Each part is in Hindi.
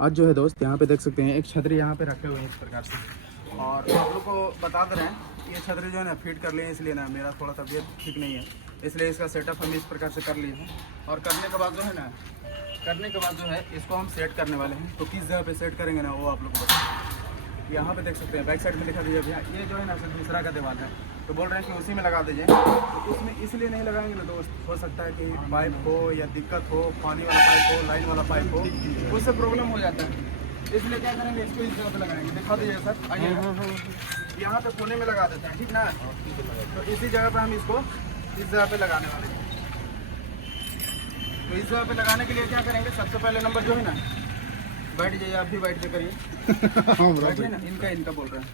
आज जो है दोस्त यहाँ पे देख सकते हैं एक छतरी यहाँ पे रखे हुए हैं इस प्रकार से, और आप लोग को बता दे रहे हैं ये छतरी जो है ना फिट कर लिए, इसलिए ना मेरा थोड़ा तबीयत ठीक नहीं है, इसलिए इसका सेटअप हम इस प्रकार से कर लिए हैं। और करने के बाद जो है ना, इसको हम सेट करने वाले हैं। तो किस जगह पे सेट करेंगे ना वो आप लोग को बताएं। यहाँ पे देख सकते हैं बैक साइड में लिखा दिया भैया, ये जो है ना सिर्फ दूसरा का दीवार है, तो बोल रहे हैं कि उसी में लगा दीजिए। तो उसमें इसलिए नहीं लगाएंगे ना दोस्त, हो सकता है कि पाइप हो या दिक्कत हो, पानी वाला पाइप हो, लाइन वाला पाइप हो, उससे प्रॉब्लम हो जाता है। इसलिए क्या करेंगे, इसको इस जगह पे लगाएंगे। दिखा दीजिए सर, आइए यहाँ पे कोने में लगा देते हैं, ठीक ना। तो इसी जगह पे हम इसको इस जगह पे लगाने वाले हैं। तो इस जगह पे लगाने के लिए क्या करेंगे, सबसे पहले नंबर जो है ना, बैठ जाइए, आप भी बैठ के करिए। बैठिए ना, इनका बोल रहे हैं।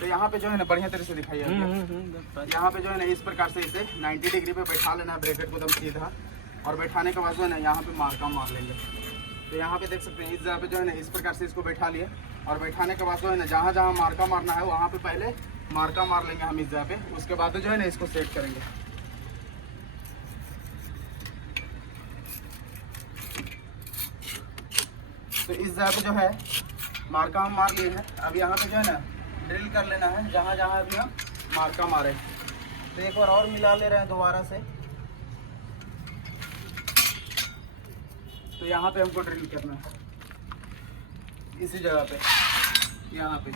तो यहाँ पे जो है ना बढ़िया तरह से दिखाइए। यहाँ पे जो है ना इस प्रकार से इसे 90 डिग्री पे बैठा लेना है, ब्रैकेट को एकदम सीधा। और बैठाने के बाद जो है ना यहाँ पे मार्का मार लेंगे। तो यहाँ पे देख सकते हैं इस जगह पे जो है ना इस प्रकार से इसको बैठा लिए, और बैठाने के बाद जो है ना जहाँ जहाँ मार्का मारना है वहाँ पे पहले मार्का मार लेंगे हम इस जगह पे। उसके बाद जो है ना इसको सेट करेंगे। तो इस जगह पे जो है मार्का हम मार लिए हैं। अब यहाँ पे जो है ना ड्रिल कर लेना है जहाँ जहाँ अभी हम मार्का मारे। तो एक बार और मिला ले रहे हैं दोबारा से। तो यहाँ पे हमको ड्रिल करना है इसी जगह पे, यहाँ पे।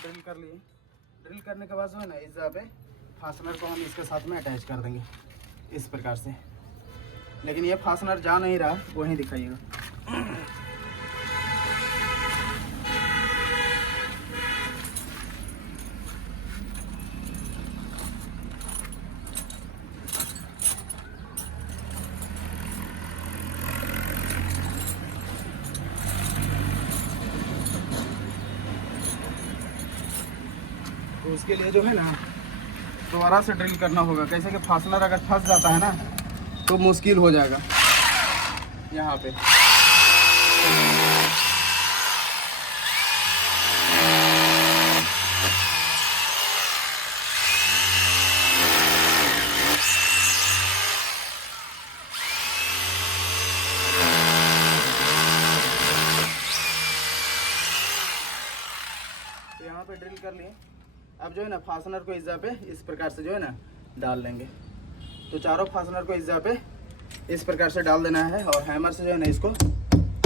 ड्रिल कर लिए। ड्रिल करने के बाद जो है ना इस जगह पे फास्टनर को हम इसके साथ में अटैच कर देंगे इस प्रकार से। लेकिन ये फास्टनर जा नहीं रहा, वहीं दिखाइएगा। तो उसके लिए जो है ना दोबारा से ड्रिल करना होगा। कैसे कि फास्टनर अगर फंस जाता है ना तो मुश्किल हो जाएगा यहाँ पे। तो यहाँ पे ड्रिल कर लिए। अब जो है ना फास्टनर को इस जगह पे इस प्रकार से जो है ना डाल लेंगे। तो चारों फास्टनर को इस जगह पे इस प्रकार से डाल देना है, और हैमर से जो है ना इसको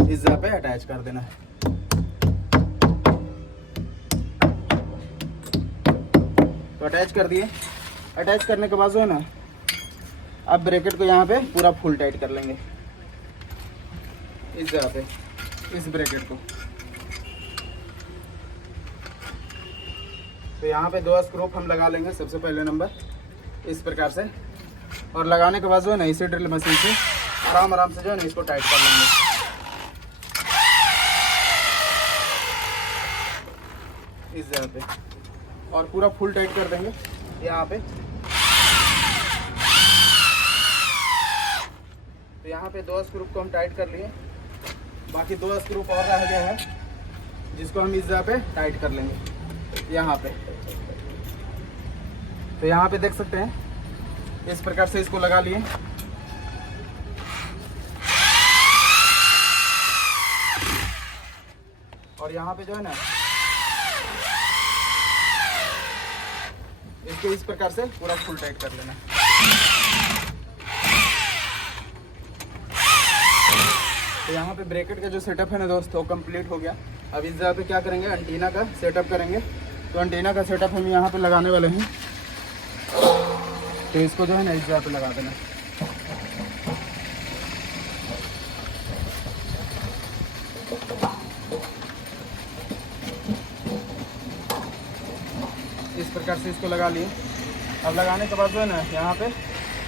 इस जगह पे अटैच कर देना है। तो अटैच कर दिए। अटैच करने के बाद जो है ना अब ब्रैकेट को यहाँ पे पूरा फुल टाइट कर लेंगे इस जगह पे, इस ब्रैकेट को। तो यहाँ पे 2 स्क्रू हम लगा लेंगे सबसे पहले नंबर इस प्रकार से। और लगाने के बाद जो है ना इसी ड्रिल मशीन से आराम से जो है ना इसको टाइट कर लेंगे इस जगह पे, और पूरा फुल टाइट कर देंगे यहाँ पे। तो यहाँ पे 2 स्क्रू को हम टाइट कर लिए। बाकी 2 स्क्रू और रह गया है जिसको हम इस जगह पे टाइट कर लेंगे यहाँ पे। तो यहाँ पे देख सकते हैं इस प्रकार से इसको लगा लिए। और यहाँ पे जो है ना इसको इस प्रकार से पूरा फुल टाइट कर लेना। तो यहाँ पे ब्रैकेट का जो सेटअप है ना दोस्त वो कंप्लीट हो गया। अब इस जगह पे क्या करेंगे, एंटीना का सेटअप करेंगे। तो एंटीना का सेटअप हम यहाँ पे लगाने वाले हैं। तो इसको जो है ना इस जगह पे लगा देना। इस प्रकार से इसको लगा लिए। अब लगाने के बाद जो है ना यहाँ पे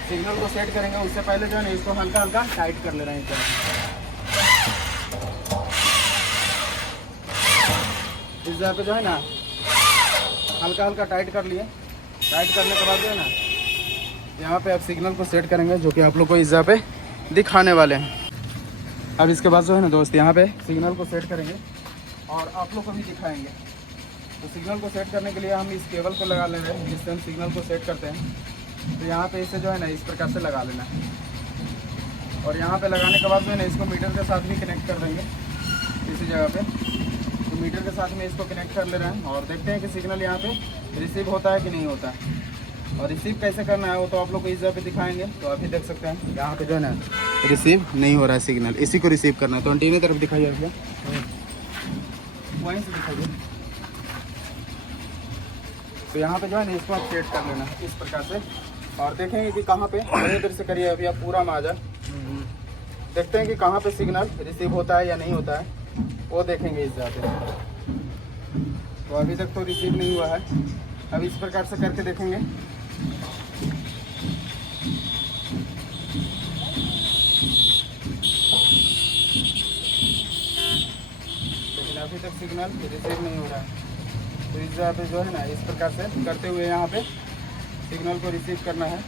सिग्नल को सेट करेंगे। उससे पहले जो है ना इसको हल्का हल्का टाइट कर ले रहे हैं इस जगह पे जो है ना हल्का हल्का टाइट कर लिए। टाइट करने के बाद जो है ना यहाँ पे अब सिग्नल को सेट करेंगे, जो कि आप लोग को इस जगह पे दिखाने वाले हैं। अब इसके बाद जो है ना दोस्त यहाँ पे सिग्नल को सेट करेंगे और आप लोग को भी दिखाएंगे। तो सिग्नल को सेट करने के लिए हम इस केबल को लगा ले रहे हैं, जिससे हम सिग्नल को सेट करते हैं। तो यहाँ पे इसे जो है ना इस प्रकार से लगा लेना है। और यहाँ पे लगाने के बाद जो है ना इसको मीटर के साथ भी कनेक्ट कर देंगे इसी जगह पे। तो मीटर के साथ में इसको कनेक्ट कर ले रहे हैं और देखते हैं कि सिग्नल यहाँ पे रिसीव होता है कि नहीं होता है। और रिसीव कैसे करना है वो तो आप लोग को इस जगह पे दिखाएंगे। तो अभी देख सकते हैं यहाँ पे जो है ना रिसीव नहीं हो रहा है सिग्नल, इसी को रिसीव करना है। तो एंटीना तरफ दिखाइए भैया, वहीं से दिखाइए। तो यहाँ पे जो है ना इसको आप सेट कर लेना इस प्रकार से और देखेंगे कि कहाँ पे, इधर से करिए अभी आप पूरा माजा, देखते हैं कि कहाँ पे सिग्नल रिसीव होता है या नहीं होता है, वो देखेंगे इस जगह पे। तो अभी तक तो रिसीव नहीं हुआ है। अब इस प्रकार से करके देखेंगे। लेकिन अभी तक सिग्नल रिसीव नहीं हो रहा है। तो इस जगह पे जो है ना इस प्रकार से करते हुए यहाँ पे सिग्नल को रिसीव करना है।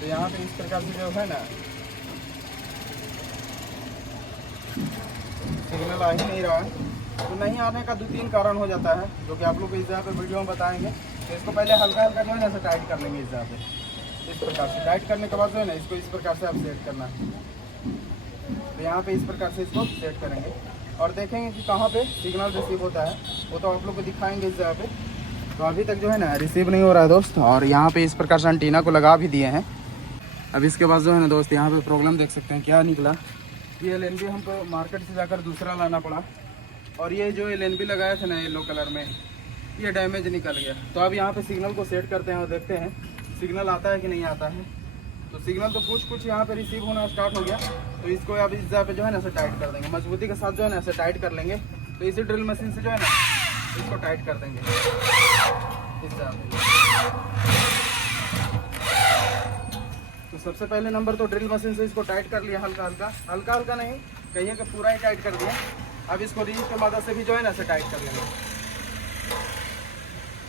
तो यहाँ पे इस प्रकार से जो है ना सिग्नल आ ही नहीं रहा है। तो नहीं आने का 2-3 कारण हो जाता है, जो कि आप लोग को इस जगह पे वीडियो में बताएंगे। तो इसको पहले हल्का हल्का जो है ना ऐसे टाइट कर लेंगे इस जगह पे। इस प्रकार से टाइट करने के बाद जो है ना इसको इस प्रकार से आप सेट करना है। तो यहाँ पे इस प्रकार से इसको सेट करेंगे और देखेंगे कि कहाँ पे सिग्नल रिसीव होता है, वो तो आप लोग को दिखाएंगे इस जगह पे। तो अभी तक जो है ना रिसीव नहीं हो रहा है दोस्त। और यहाँ पे इस प्रकार से एंटीना को लगा भी दिए हैं। अब इसके बाद जो है ना दोस्त यहाँ पे प्रॉब्लम देख सकते हैं क्या निकला। ये LNB हमको मार्केट से जाकर दूसरा लाना पड़ा और ये जो LNB लगाया था ना येलो कलर में, ये डैमेज निकल गया। तो अब यहाँ पे सिग्नल को सेट करते हैं और देखते हैं सिग्नल आता है कि नहीं आता है। तो सिग्नल तो कुछ यहाँ पे रिसीव होना स्टार्ट हो गया। तो इसको अब इस जगह पे जो है ना ऐसे टाइट कर देंगे, मजबूती के साथ जो है ना ऐसे टाइट कर लेंगे। तो इसी ड्रिल मशीन से जो है ना इसको टाइट कर देंगे इस जगह पे। तो सबसे पहले नंबर तो ड्रिल मशीन से इसको टाइट कर लिया, हल्का हल्का नहीं कहिए कि पूरा ही टाइट कर दिया। अब इसको रिंच की मदद से भी जो है ना ऐसे टाइट कर लेंगे।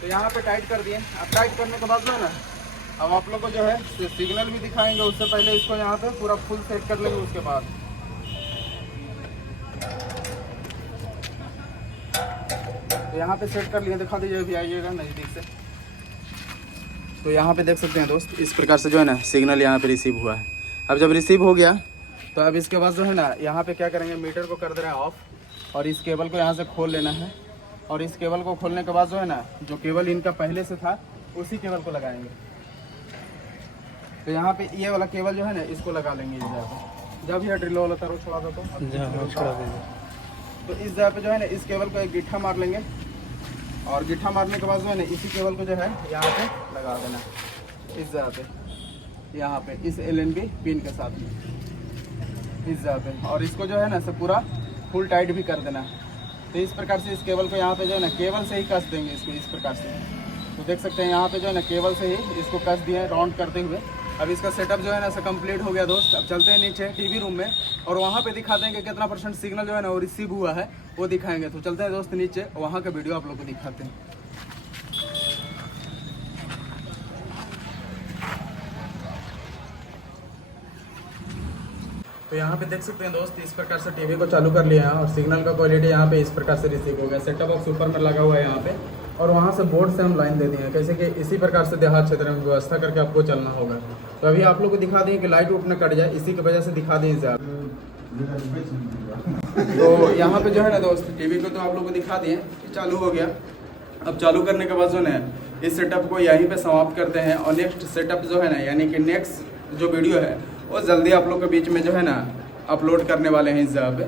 तो यहाँ पे टाइट कर दिए। अब टाइट करने के बाद जो है ना अब आप लोग को जो है सिग्नल भी दिखाएंगे। उससे पहले इसको यहाँ पे पूरा फुल सेट कर लेंगे। उसके बाद तो यहाँ पे सेट कर लिए, दिखा दीजिए अभी आइएगा नज़दीक से। तो यहाँ पे देख सकते हैं दोस्त इस प्रकार से जो है ना सिग्नल यहाँ पे रिसीव हुआ है। अब जब रिसीव हो गया तो अब इसके बाद जो है ना यहाँ पे क्या करेंगे, मीटर को कर दे रहे हैं ऑफ और इस केबल को यहाँ से खोल लेना है। और इस केबल को खोलने के बाद जो है ना जो केबल इनका पहले से था उसी केबल को लगाएंगे। तो यहाँ पे ये वाला केबल जो है ना इसको लगा लेंगे इस जगह पे। जब यह ड्रिल वाला तार छोड़ा दो तो छोड़ा दीजिए। तो इस जगह पे जो है ना इस केबल को एक गिट्ठा मार लेंगे और गिट्ठा मारने के बाद जो है ना इसी केबल को जो है यहाँ पे लगा देना इस जगह पे, यहाँ पे इस LNB पिन के साथ इस जगह पे। और इसको जो है ना पूरा फुल टाइट भी कर देना है। तो इस प्रकार से इस केबल को यहाँ पे जो है ना केबल से ही कस देंगे इसको इस प्रकार से। तो देख सकते हैं यहाँ पे जो है ना केबल से ही इसको कस दिए राउंड करते हुए। अब इसका सेटअप जो है ना कंप्लीट हो गया दोस्त। अब चलते हैं नीचे टीवी रूम में और वहाँ पे दिखा देंगे कितना % सिग्नल जो है ना वो रिसीव हुआ है वो दिखाएंगे। तो चलते हैं दोस्त नीचे, वहाँ का वीडियो आप लोग को दिखाते हैं। तो यहाँ पे देख सकते हैं दोस्त इस प्रकार से टीवी को चालू कर लिया है और सिग्नल का क्वालिटी यहाँ पे इस प्रकार से रिसीव हो गया। सेटअप बॉक्स ऊपर में लगा हुआ है यहाँ पे और वहाँ से बोर्ड से हम लाइन दे दिए हैं, कैसे कि इसी प्रकार से देहात क्षेत्र में व्यवस्था करके आपको चलना होगा। तो अभी आप लोग को दिखा दें कि लाइट उठ न कट जाए, इसी की वजह से दिखा दें इसे आप। तो यहाँ पे जो है ना दोस्त टीवी को तो आप लोग को दिखा दिए कि चालू हो गया। अब चालू करने के बाद जो है इस सेटअप को यहीं पे समाप्त करते हैं और नेक्स्ट सेटअप जो है ना, यानी कि नेक्स्ट जो वीडियो है वो जल्दी आप लोग के बीच में जो है ना अपलोड करने वाले हैं इस जगह पे।